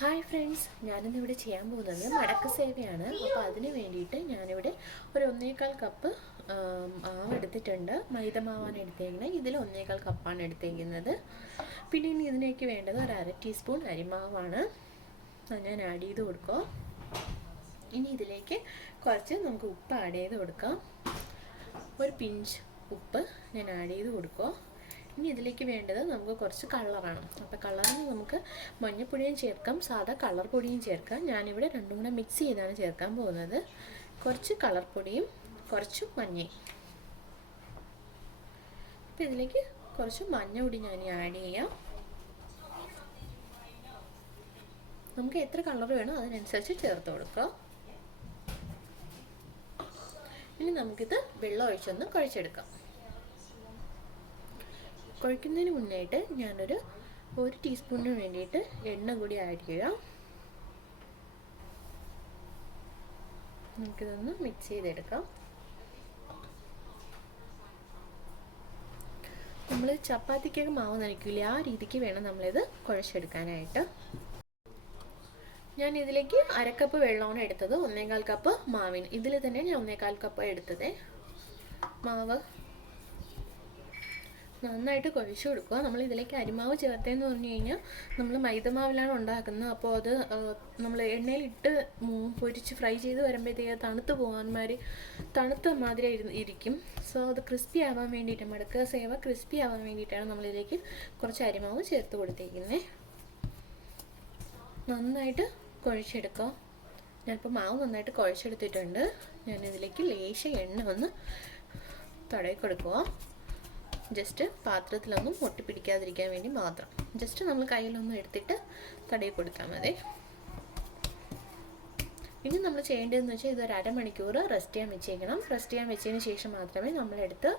Hi friends, ഞാനിന്നിവിടെ ചെയ്യാൻ പോകുന്നത് മടക്ക് സേവയാണ്. അപ്പോൾ അതിന് വേണ്ടിയിട്ട് ഞാനിവിടെ ഒരു 1.25 കപ്പ് മാവ് എടുത്തിട്ടുണ്ട്. മൈദ മാവാണ് എടുത്തേക്കുന്നത്. ഇതിൽ 1.25 കപ്പാണ് എടുത്തേക്കുന്നത്. പിന്നെ ഇനി ഇതിലേക്ക് വേണ്ടത് ഒരു 1/2 ടീസ്പൂൺ അരിമാവാണ്. അത് ഞാൻ ആഡ് ചെയ്ത് കൊടുക്കുക. ഇനി ഇതിലേക്ക് കുറച്ച് നമുക്ക് ഉപ്പ് ആഡ് ചെയ്ത് കൊടുക്കാം. ഒരു പിഞ്ച് ഉപ്പ് ഞാൻ ആഡ് ചെയ്ത് കൊടുക്കുക. ഇനി ഇതിലേക്ക് വേണ്ടത് നമുക്ക് കുറച്ച് കളറാണ്. അപ്പോൾ കളറിന് നമുക്ക് മഞ്ഞപ്പൊടിയും ചേർക്കാം, സാധാ കളർ പൊടിയും ചേർക്കാം. ഞാനിവിടെ രണ്ടും കൂടെ മിക്സ് ചെയ്താണ് ചേർക്കാൻ പോകുന്നത്. കുറച്ച് കളർ പൊടിയും കുറച്ച് മഞ്ഞയും. അപ്പോൾ ഇതിലേക്ക് കുറച്ച് മഞ്ഞപ്പൊടി ഞാൻ ആഡ് ചെയ്യാം. നമുക്ക് എത്ര കളർ വേണോ അതിനനുസരിച്ച് ചേർത്ത് കൊടുക്കാം. ഇനി നമുക്കിത് വെള്ളം ഒഴിച്ചൊന്ന് കുഴച്ചെടുക്കാം. കുഴയ്ക്കുന്നതിന് മുന്നായിട്ട് ഞാനൊരു 1 ടീസ്പൂണിന് വേണ്ടിയിട്ട് എണ്ണ കൂടി ആഡ് ചെയ്യാം. നമുക്കിതൊന്ന് മിക്സ് ചെയ്തെടുക്കാം. നമ്മൾ ചപ്പാത്തിക്കൊക്കെ മാവ് നനയ്ക്കില്ല, ആ രീതിക്ക് വേണം നമ്മളിത് കുഴച്ചെടുക്കാനായിട്ട്. ഞാൻ ഇതിലേക്ക് 1/2 കപ്പ് വെള്ളമാണ് എടുത്തത്. 1.25 കപ്പ് മാവിന് ഇതിൽ തന്നെ ഞാൻ 1.25 കപ്പ് എടുത്തത്. മാവ് നന്നായിട്ട് കുഴച്ച് കൊടുക്കുക. നമ്മൾ ഇതിലേക്ക് അരിമാവ് ചേർത്തതെന്ന് പറഞ്ഞു കഴിഞ്ഞാൽ നമ്മൾ മൈദമാവിലാണ് ഉണ്ടാക്കുന്നത്. അപ്പോൾ അത് നമ്മൾ എണ്ണയിലിട്ട് പൊരിച്ച് ഫ്രൈ ചെയ്ത് വരുമ്പോഴത്തേക്ക് തണുത്ത മാതിരി ഇരിക്കും. സോ അത് ക്രിസ്പി ആവാൻ വേണ്ടിയിട്ട്, മടക്ക് സേവ ക്രിസ്പി ആവാൻ വേണ്ടിയിട്ടാണ് നമ്മളിതിലേക്ക് കുറച്ച് അരിമാവ് ചേർത്ത് കൊടുത്തേക്കുന്നത്. നന്നായിട്ട് കുഴച്ചെടുക്കുക. ഞാനിപ്പോൾ മാവ് നന്നായിട്ട് കുഴച്ചെടുത്തിട്ടുണ്ട്. ഞാനിതിലേക്ക് ലേശം എണ്ണ ഒന്ന് തടവി കൊടുക്കുക. ജസ്റ്റ് പാത്രത്തിലൊന്നും ഒട്ടിപ്പിടിക്കാതിരിക്കാൻ വേണ്ടി മാത്രം. ജസ്റ്റ് നമ്മൾ കയ്യിലൊന്നും എടുത്തിട്ട് തടവി കൊടുത്താൽ മതി. ഇനി നമ്മൾ ചെയ്യേണ്ടതെന്ന് വെച്ചാൽ ഇതൊരു 1/2 മണിക്കൂർ റെസ്റ്റ് ചെയ്യാൻ വെച്ചേക്കണം. റെസ്റ്റ് ചെയ്യാൻ വെച്ചതിന് ശേഷം മാത്രമേ നമ്മളെടുത്ത്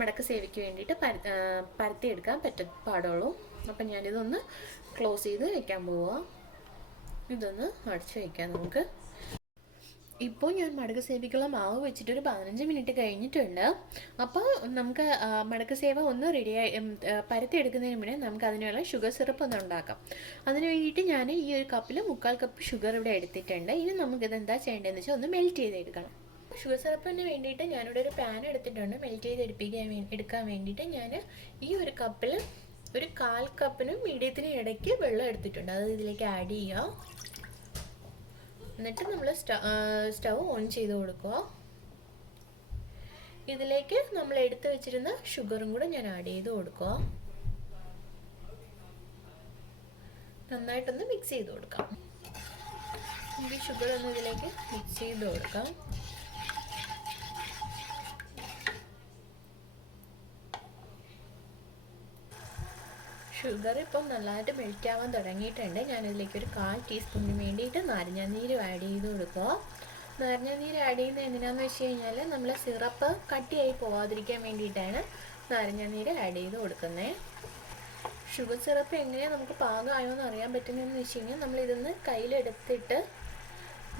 മടക്ക് സേവയ്ക്ക് വേണ്ടിയിട്ട് പരത്തിയെടുക്കാൻ പാടുള്ളൂ. അപ്പം ഞാനിതൊന്ന് ക്ലോസ് ചെയ്ത് വെക്കാൻ പോവുക. ഇതൊന്ന് അടച്ച് വയ്ക്കാം നമുക്ക്. ഇപ്പോൾ ഞാൻ മടക്ക് സേവയ്ക്കുള്ള മാവ് വെച്ചിട്ടൊരു 15 മിനിറ്റ് കഴിഞ്ഞിട്ടുണ്ട്. അപ്പോൾ നമുക്ക് മടക്ക് സേവ ഒന്ന് റെഡിയായി പരത്തി എടുക്കുന്നതിന് മുന്നേ നമുക്ക് അതിനുള്ള ഷുഗർ സിറപ്പ് ഒന്ന് ഉണ്ടാക്കാം. അതിന് വേണ്ടിയിട്ട് ഞാൻ ഈ ഒരു കപ്പിൽ 3/4 കപ്പ് ഷുഗർ ഇവിടെ എടുത്തിട്ടുണ്ട്. ഇനി നമുക്കിത് എന്താ ചെയ്യേണ്ടതെന്ന് വെച്ചാൽ ഒന്ന് മെൽറ്റ് ചെയ്തെടുക്കണം. ഷുഗർ സിറപ്പിന് വേണ്ടിയിട്ട് ഞാനിവിടെ ഒരു പാൻ എടുത്തിട്ടുണ്ട്. മെൽറ്റ് എടുക്കാൻ വേണ്ടിയിട്ട് ഞാൻ ഈ ഒരു കപ്പിൽ ഒരു 1/4 കപ്പിനും മീഡിയത്തിനും ഇടയ്ക്ക് വെള്ളം എടുത്തിട്ടുണ്ട്. അത് ഇതിലേക്ക് ആഡ് ചെയ്യുക. എന്നിട്ട് നമ്മൾ സ്റ്റവ് ഓൺ ചെയ്ത് കൊടുക്കുക. ഇതിലേക്ക് നമ്മൾ എടുത്തു വെച്ചിരുന്ന ഷുഗറും കൂടെ ഞാൻ ആഡ് ചെയ്ത് കൊടുക്കുക. നന്നായിട്ടൊന്ന് മിക്സ് ചെയ്ത് കൊടുക്കാം. ഈ ഷുഗർ ഒന്ന് ഇതിലേക്ക് മിക്സ് ചെയ്ത് കൊടുക്കാം. ഷുഗർ ഇപ്പം നല്ലതായിട്ട് മെൽറ്റ് ആവാൻ തുടങ്ങിയിട്ടുണ്ട്. ഞാനിതിലേക്ക് ഒരു 1/4 ടീസ്പൂണിന് വേണ്ടിയിട്ട് നാരങ്ങാനീര് ആഡ് ചെയ്ത് കൊടുക്കുക. നാരങ്ങാനീര് ആഡ് ചെയ്യുന്നത് എന്തിനാണെന്ന് വെച്ച് കഴിഞ്ഞാൽ നമ്മൾ സിറപ്പ് കട്ടിയായി പോവാതിരിക്കാൻ വേണ്ടിയിട്ടാണ് നാരങ്ങാനീര് ആഡ് ചെയ്ത് കൊടുക്കുന്നത്. ഷുഗർ സിറപ്പ് എങ്ങനെയാണ് നമുക്ക് പാകമായോ എന്ന് അറിയാൻ പറ്റുന്നതെന്ന് വെച്ച് കഴിഞ്ഞാൽ നമ്മളിതൊന്ന് കയ്യിലെടുത്തിട്ട്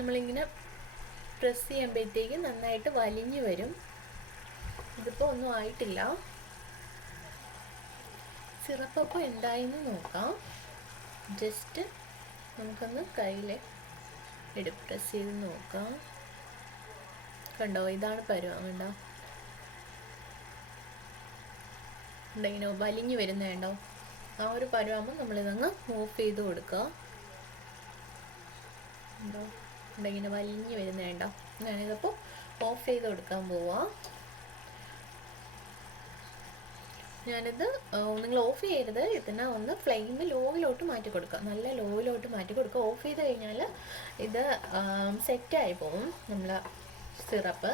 നമ്മളിങ്ങനെ പ്രസ് ചെയ്യുമ്പോഴത്തേക്ക് നന്നായിട്ട് വലിഞ്ഞു വരും. ഇതിപ്പോൾ ഒന്നും ആയിട്ടില്ല. സിറപ്പ് അപ്പോൾ എന്തായെന്ന് നോക്കാം. ജസ്റ്റ് നമുക്കൊന്ന് കയ്യിൽ പ്രസ് ചെയ്ത് നോക്കാം. കണ്ടോ, ഇതാണ് പരുവം. കണ്ടോ, ഇങ്ങനെ വലിഞ്ഞു വരുന്നുണ്ടോ? ആ ഒരു പരുവാകുമ്പോൾ നമ്മളിതങ്ങ് ഓഫ് ചെയ്ത് കൊടുക്കുക. ഉണ്ടോ, ഇങ്ങനെ വലിഞ്ഞു വരുന്നുണ്ടോ? ഞാനിതപ്പോൾ ഓഫ് ചെയ്ത് കൊടുക്കാൻ പോവാം. ഞാനിത് നിങ്ങൾ ഓഫ് ചെയ്യരുത്. ഇതിനെ ഒന്ന് ഫ്ലെയിം ലോയിലോട്ട് മാറ്റി കൊടുക്കുക. നല്ല ലോയിലോട്ട് മാറ്റി കൊടുക്കുക. ഓഫ് ചെയ്ത് കഴിഞ്ഞാൽ ഇത് സെറ്റായി പോകും നമ്മൾ സിറപ്പ്.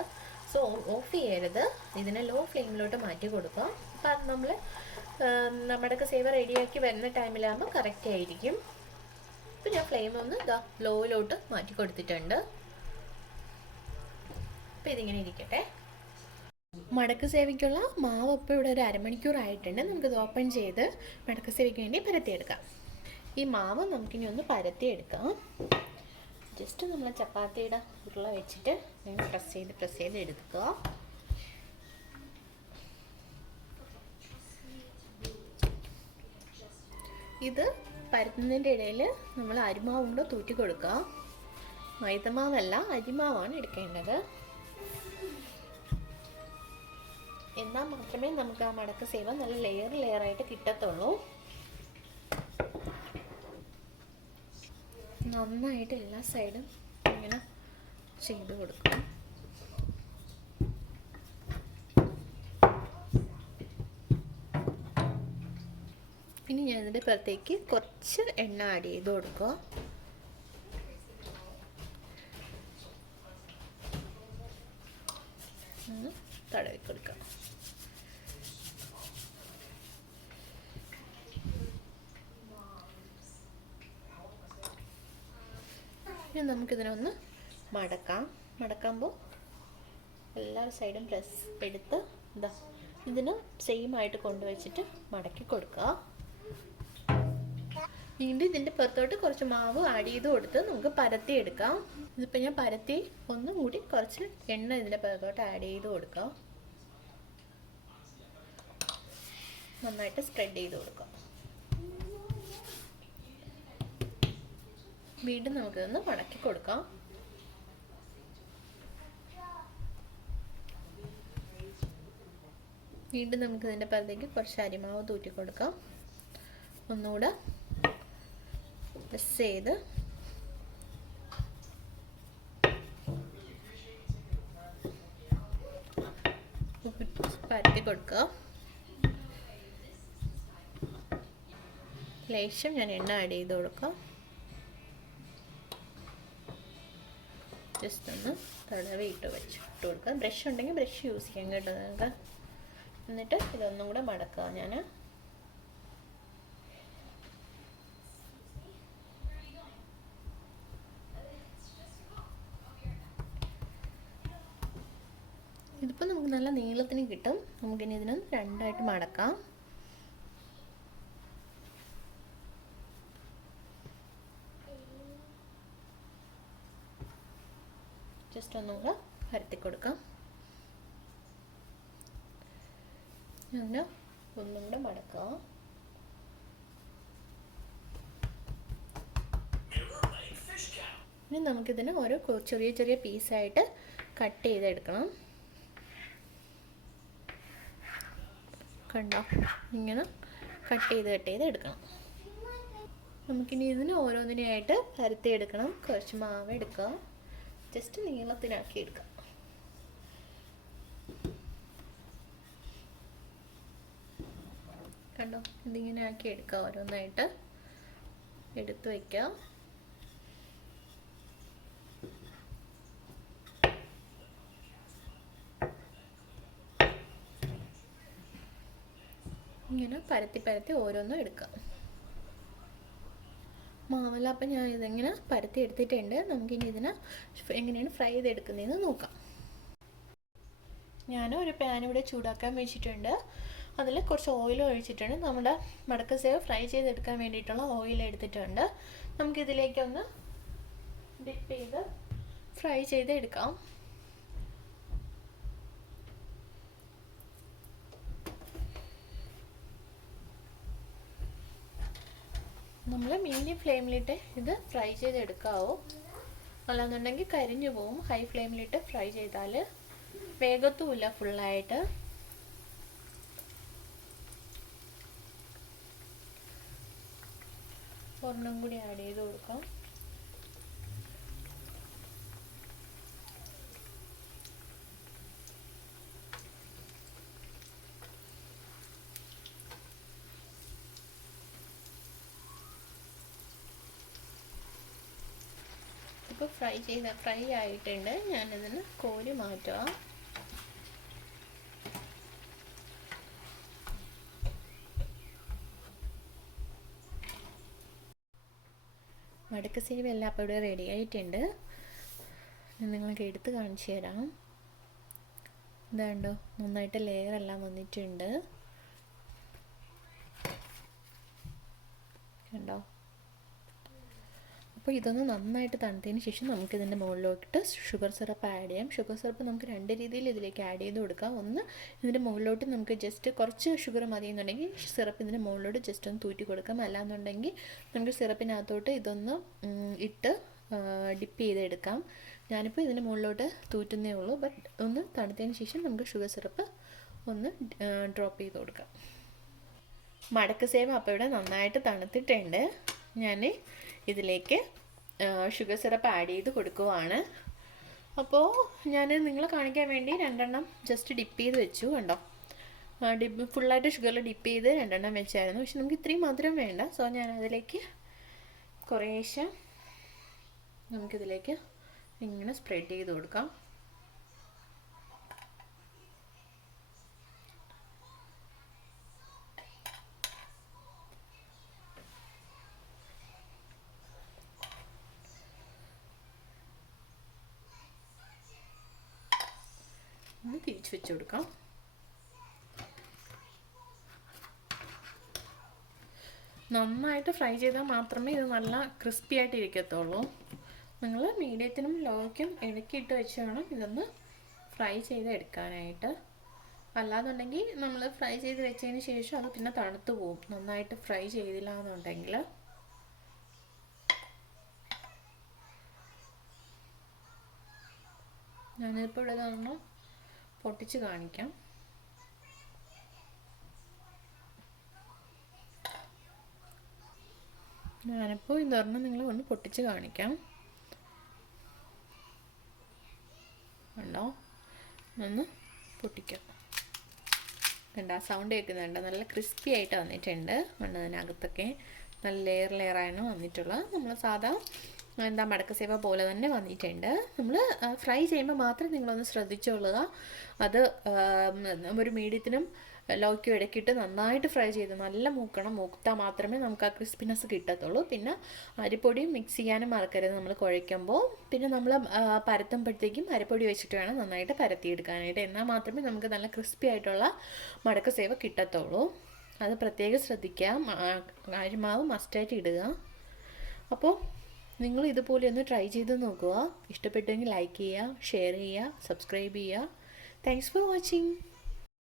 സോ ഓഫ് ചെയ്യരുത്. ഇതിനെ ലോ ഫ്ലെയിമിലോട്ട് മാറ്റി കൊടുക്കുക. അപ്പം അത് നമ്മൾ നമ്മുടെയൊക്കെ സേവ റെഡിയാക്കി വരുന്ന ടൈമിലാകുമ്പോൾ കറക്റ്റ് ആയിരിക്കും. ഇപ്പം ഞാൻ ഫ്ലെയിം ഒന്ന് ലോയിലോട്ട് മാറ്റി കൊടുത്തിട്ടുണ്ട്. അപ്പം ഇതിങ്ങനെ ഇരിക്കട്ടെ. മടക്ക് സേവയ്ക്കുള്ള മാവ് ഇപ്പോൾ ഇവിടെ ഒരു 1/2 മണിക്കൂർ ആയിട്ടുണ്ട്. നമുക്കിത് ഓപ്പൺ ചെയ്ത് മടക്ക് സേവയ്ക്ക് വേണ്ടി പരത്തിയെടുക്കാം. ഈ മാവ് നമുക്കിനി ഒന്ന് പരത്തിയെടുക്കാം. ജസ്റ്റ് നമ്മൾ ചപ്പാത്തിയുടെ ഉരുള വെച്ചിട്ട് ഇങ്ങനെ പ്രസ് ചെയ്ത് എടുക്കുക. ഇത് പരത്തുന്നതിൻ്റെ ഇടയിൽ നമ്മൾ അരിമാവുണ്ടോ തൂറ്റി കൊടുക്കുക. മൈദമാവല്ല, അരിമാവാണ് എടുക്കേണ്ടത്. എന്നാൽ മാത്രമേ നമുക്ക് ആ മടക്ക് സേവ നല്ല ലെയറായിട്ട് കിട്ടത്തുള്ളൂ. നന്നായിട്ട് എല്ലാ സൈഡും ഇങ്ങനെ ചെയ്ത് കൊടുക്കും. ഇനി ഞാൻ ഇതിൻ്റെ പുറത്തേക്ക് കുറച്ച് എണ്ണ ആഡ് ചെയ്ത് കൊടുക്കുക. തടവി കൊടുക്കുക. ഇനി നമുക്കിതിനൊന്ന് മടക്കുമ്പോൾ എല്ലാ സൈഡും പ്രസ് എടുത്ത് ഇതിന് സെയിം ആയിട്ട് കൊണ്ടുവച്ചിട്ട് മടക്കി കൊടുക്കുക. വീണ്ടും ഇതിൻ്റെ പുറത്തോട്ട് കുറച്ച് മാവ് ആഡ് ചെയ്ത് കൊടുത്ത് നമുക്ക് പരത്തി എടുക്കാം. ഇതിപ്പോൾ ഞാൻ പരത്തി ഒന്നും കൂടി കുറച്ച് എണ്ണ ഇതിൻ്റെ പുറത്തോട്ട് ആഡ് ചെയ്ത് കൊടുക്കാം. നന്നായിട്ട് സ്പ്രെഡ് ചെയ്ത് കൊടുക്കാം. വീണ്ടും നമുക്കിതൊന്ന് മടക്കി കൊടുക്കാം. വീണ്ടും നമുക്ക് ഇതിൻ്റെ പുറത്തേക്ക് കുറച്ച് അരിമാവ് തൂറ്റി കൊടുക്കാം. ഒന്നുകൂടെ പ്രസ് ചെയ്ത് പരത്തി കൊടുക്കുക. ലേശം ഞാൻ എണ്ണ ആഡ് ചെയ്ത് കൊടുക്കാം. ജസ്റ്റ് ഒന്ന് തടവി ഇട്ട് കൊടുക്കുക. ബ്രഷ് ഉണ്ടെങ്കിൽ ബ്രഷ് യൂസ് ചെയ്യാം കേട്ടോ നിങ്ങൾക്ക്. എന്നിട്ട് ഇതൊന്നും കൂടെ മടക്കുക. ഞാൻ ഇതിപ്പോൾ നമുക്ക് നല്ല നീളത്തിന് കിട്ടും. നമുക്കിനി ഇതിന് രണ്ടായിട്ട് മടക്കാം. ജസ്റ്റ് ഒന്നും കൂടെ പരത്തി കൊടുക്കാം. അങ്ങനെ ഒന്നും കൂടെ മടക്കാം. ഇനി നമുക്കിതിന് ഓരോ ചെറിയ ചെറിയ പീസായിട്ട് കട്ട് ചെയ്തെടുക്കണം. കണ്ടോ, ഇങ്ങനെ കട്ട് ചെയ്ത് എടുക്കണം. നമുക്കിനി ഇതിന് ഓരോന്നിനെയായിട്ട് പരത്തി എടുക്കണം. കുറച്ച് മാവ് എടുക്കുക. ജസ്റ്റ് നീളത്തിനാക്കി എടുക്കുക. കണ്ടോ, ഇതിങ്ങനെ ആക്കി എടുക്കുക. ഓരോന്നായിട്ട് എടുത്ത് വയ്ക്കുക. ഇങ്ങനെ പരത്തി ഓരോന്നും എടുക്കാം. മാവെല്ലാം അപ്പം ഞാൻ ഇതിങ്ങനെ പരത്തി എടുത്തിട്ടുണ്ട്. നമുക്കിനി ഇതിനെ എങ്ങനെയാണ് ഫ്രൈ ചെയ്തെടുക്കുന്നതെന്ന് നോക്കാം. ഞാൻ ഒരു പാൻ ഇവിടെ ചൂടാക്കാൻ വെച്ചിട്ടുണ്ട്. അതിൽ കുറച്ച് ഓയിൽ ഒഴിച്ചിട്ടുണ്ട്. നമ്മുടെ മടക്ക് സേവ് ഫ്രൈ ചെയ്തെടുക്കാൻ വേണ്ടിയിട്ടുള്ള ഓയിൽ എടുത്തിട്ടുണ്ട്. നമുക്കിതിലേക്കൊന്ന് ഡിപ്പ് ചെയ്ത് ഫ്രൈ ചെയ്തെടുക്കാം. നമ്മൾ മീഡിയം ഫ്ലെയിമിലിട്ട് ഇത് ഫ്രൈ ചെയ്തെടുക്കാവോ, അല്ലാന്നുണ്ടെങ്കിൽ കരിഞ്ഞു പോവും. ഹൈ ഫ്ലെയിമിലിട്ട് ഫ്രൈ ചെയ്താൽ വേഗത്തുമില്ല ഫുള്ളായിട്ട്. ഒരെണ്ണം കൂടി ആഡ് ചെയ്ത് കൊടുക്കാം. ഇപ്പോൾ ഫ്രൈ ആയിട്ടുണ്ട്. ഞാനിതിന് കോരി മാറ്റാം. മടക്ക് സേവ് എല്ലാം അപ്പോൾ ഇവിടെ റെഡി ആയിട്ടുണ്ട്. ഞാൻ നിങ്ങൾക്ക് എടുത്ത് കാണിച്ചു തരാം. ഇതാണ്ടോ, നന്നായിട്ട് ലെയറെല്ലാം വന്നിട്ടുണ്ട്. കണ്ടോ, അപ്പോൾ ഇതൊന്ന് നന്നായിട്ട് തണുത്തതിന് ശേഷം നമുക്കിതിൻ്റെ മുകളിലോട്ട് ഷുഗർ സിറപ്പ് ആഡ് ചെയ്യാം. ഷുഗർ സിറപ്പ് നമുക്ക് 2 രീതിയിൽ ഇതിലേക്ക് ആഡ് ചെയ്ത് കൊടുക്കാം. ഒന്ന്, ഇതിൻ്റെ മുകളിലോട്ട് നമുക്ക് ജസ്റ്റ് കുറച്ച് ഷുഗർ മതിയെന്നുണ്ടെങ്കിൽ സിറപ്പ് ഇതിൻ്റെ മുകളിലോട്ട് ജസ്റ്റ് ഒന്ന് തൂറ്റി കൊടുക്കാം. അല്ലാന്നുണ്ടെങ്കിൽ നമുക്ക് സിറപ്പിനകത്തോട്ട് ഇതൊന്ന് ഇട്ട് ഡിപ്പ് ചെയ്തെടുക്കാം. ഞാനിപ്പോൾ ഇതിൻ്റെ മുകളിലോട്ട് തൂറ്റുന്നേ ഉള്ളൂ. ബട്ട് ഒന്ന് തണുത്തതിന് ശേഷം നമുക്ക് ഷുഗർ സിറപ്പ് ഒന്ന് ഡ്രോപ്പ് ചെയ്ത് കൊടുക്കാം. മടക്ക് സേവ അപ്പോൾ ഇവിടെ നന്നായിട്ട് തണുത്തിട്ടുണ്ട്. ഞാൻ ഇതിലേക്ക് ഷുഗർ സിറപ്പ് ആഡ് ചെയ്ത് കൊടുക്കുവാണ്. അപ്പോൾ ഞാൻ നിങ്ങളെ കാണിക്കാൻ വേണ്ടി 2 ജസ്റ്റ് ഡിപ്പ് ചെയ്ത് വെച്ചു. കണ്ടോ, ഫുള്ളായിട്ട് ഷുഗറിൽ ഡിപ്പ് ചെയ്ത് 2 വെച്ചായിരുന്നു. പക്ഷെ നമുക്ക് ഇത്രയും മധുരം വേണ്ട. സോ ഞാൻ അതിലേക്ക് കുറേശ്ശെ നമുക്കിതിലേക്ക് ഇങ്ങനെ സ്പ്രെഡ് ചെയ്ത് കൊടുക്കാം. ഒന്ന് തിരിച്ച് വെച്ച് കൊടുക്കാം. നന്നായിട്ട് ഫ്രൈ ചെയ്താൽ മാത്രമേ ഇത് നല്ല ക്രിസ്പി ആയിട്ട് ഇരിക്കത്തുള്ളൂ. നിങ്ങൾ മീഡിയത്തിനും ലോയ്ക്കും ഇടയ്ക്കിട്ട് വെച്ച് വേണം ഇതൊന്ന് ഫ്രൈ ചെയ്ത് എടുക്കാനായിട്ട്. അല്ലാന്നുണ്ടെങ്കിൽ നമ്മൾ ഫ്രൈ ചെയ്ത് വെച്ചതിന് ശേഷം അത് പിന്നെ തണുത്ത് പോകും, നന്നായിട്ട് ഫ്രൈ ചെയ്തില്ല എന്നുണ്ടെങ്കിൽ. ഞാനിപ്പോൾ ഇവിടെ തന്നെ പൊട്ടിച്ച് കാണിക്കാം. ഞാനിപ്പോൾ ഇതൊരെണ്ണം നിങ്ങൾ ഒന്ന് പൊട്ടിച്ച് കാണിക്കാം. ഉണ്ടോ, ഒന്ന് പൊട്ടിക്കാം. കണ്ട സൗണ്ട് കേൾക്കുന്നുണ്ട്. നല്ല ക്രിസ്പി ആയിട്ട് വന്നിട്ടുണ്ട്. അതിനകത്തൊക്കെ നല്ല ലെയറാണ് വന്നിട്ടുള്ളത്. നമ്മൾ സാധാ മടക്ക് സേവ പോലെ തന്നെ വന്നിട്ടുണ്ട്. നമ്മൾ ഫ്രൈ ചെയ്യുമ്പോൾ മാത്രം നിങ്ങളൊന്ന് ശ്രദ്ധിച്ചോളുക. അത് ഒരു മീഡിയത്തിനും ലോയ്ക്കും ഇടയ്ക്കിട്ട് നന്നായിട്ട് ഫ്രൈ ചെയ്ത് നല്ല മൂത്താൽ മാത്രമേ നമുക്ക് ആ ക്രിസ്പിനെസ് കിട്ടത്തുള്ളൂ. പിന്നെ അരിപ്പൊടിയും മിക്സ് ചെയ്യാനും മറക്കരുത് നമ്മൾ കുഴയ്ക്കുമ്പോൾ. പിന്നെ നമ്മൾ പരത്തുമ്പോഴത്തേക്കും അരിപ്പൊടി വെച്ചിട്ട് വേണം നന്നായിട്ട് പരത്തിയെടുക്കാനായിട്ട്. എന്നാൽ മാത്രമേ നമുക്ക് നല്ല ക്രിസ്പി ആയിട്ടുള്ള മടക്ക് സേവ കിട്ടത്തുള്ളൂ. അത് പ്രത്യേകം ശ്രദ്ധിക്കുക. അരിമാവ് മസ്റ്റായിട്ട് ഇടുക. അപ്പോൾ നിങ്ങൾ ഇതുപോലെ ഒന്ന് ട്രൈ ചെയ്ത് നോക്കുക. ഇഷ്ടപ്പെട്ടെങ്കിൽ ലൈക്ക് ചെയ്യുക, ഷെയർ ചെയ്യുക, സബ്സ്ക്രൈബ് ചെയ്യുക. Thanks for watching.